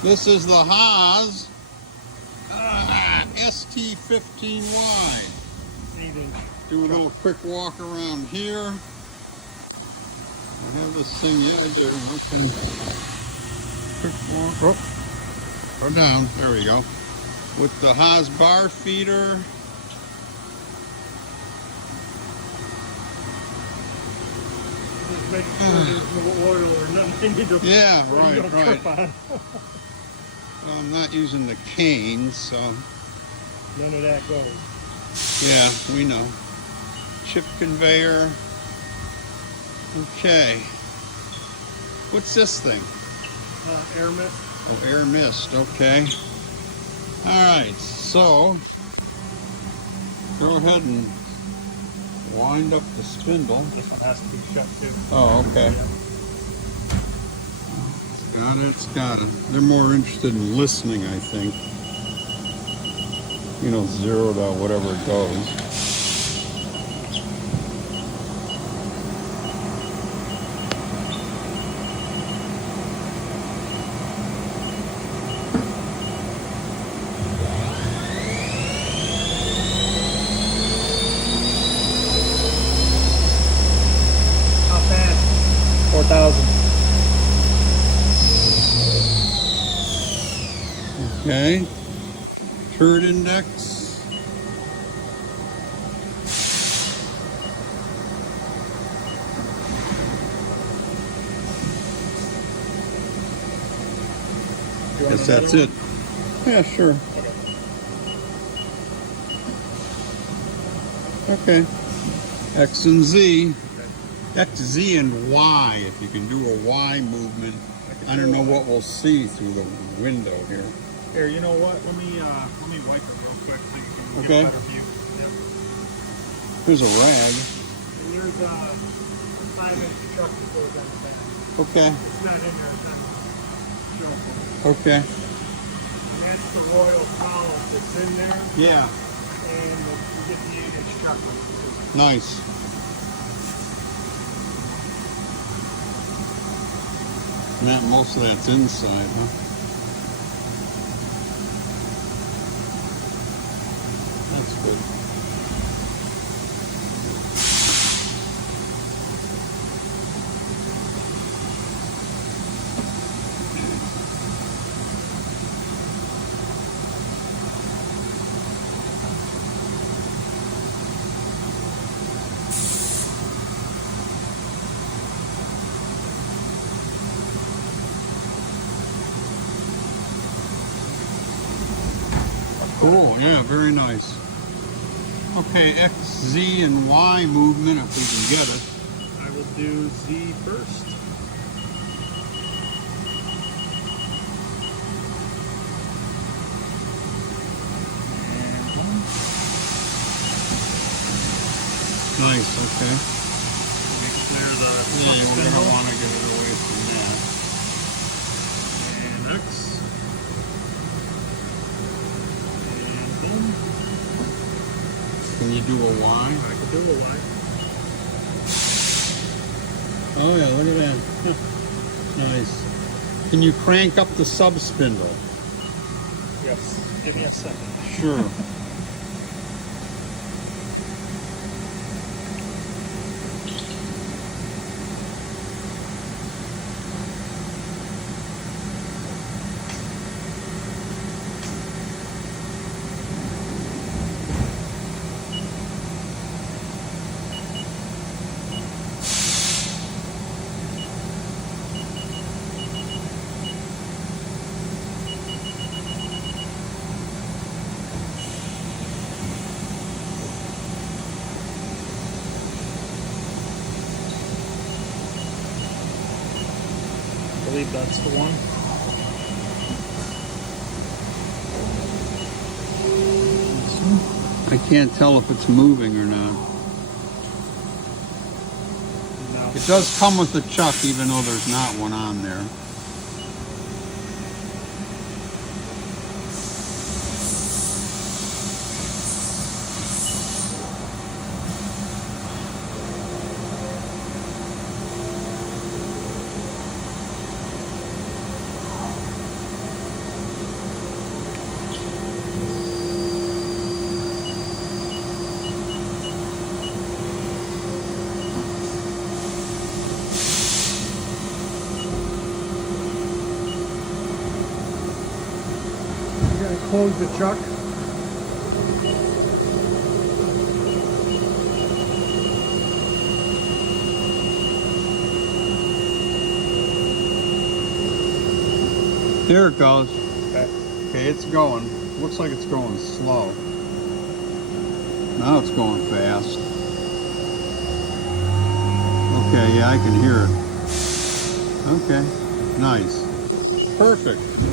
This is the Haas ST-15Y. Do a little quick walk around here. I have this thing, yeah I do, okay. Quick walk, go down, there we go. With the Haas bar feeder. Just make sure there's no oil or nothing. Yeah, right. Well, I'm not using the cane, so. None of that goes. Yeah, we know. Chip conveyor. Okay. What's this thing? Air mist. Oh, air mist, okay. Alright, so go ahead and wind up the spindle. This one has to be shut too. Oh, okay. Yeah. It's got it. They're more interested in listening, I think. You know, 0 to whatever it goes. How fast? 4,000. Okay. Turd index. Guess that's it. Yeah, sure. Okay. X and Z. X, Z, and Y. If you can do a Y movement. I don't know what we'll see through the window here. Here, you know what? Let me wipe it real quick so you can Okay. get a better view. Yep. There's a rag. And there's a 5-inch chuck that goes on the back. Okay. It's not in there. It's on the shelf. Okay. And that's the royal column that's in there. Yeah. And you get the 8-inch chuck on it. Nice. Matt, most of that's inside, huh? That's good. Cool, yeah, very nice. Okay, X, Z, and Y movement if we can get it. I will do Z first. And one. Nice, okay. Make clear the Yeah, we're spindle. gonna want to get it away from that. And X. And boom. Can you do a Y? I can do a Y. Oh yeah, look at that. Nice. Can you crank up the sub spindle? Yes. Give me a second. Sure. I believe that's the one. I can't tell if it's moving or not. No. It does come with a chuck even though there's not one on there. close the chuck. Here it goes. Okay. Okay, it's going. Looks like it's going slow. Now it's going fast. Okay, yeah, I can hear it. Okay, nice. Perfect.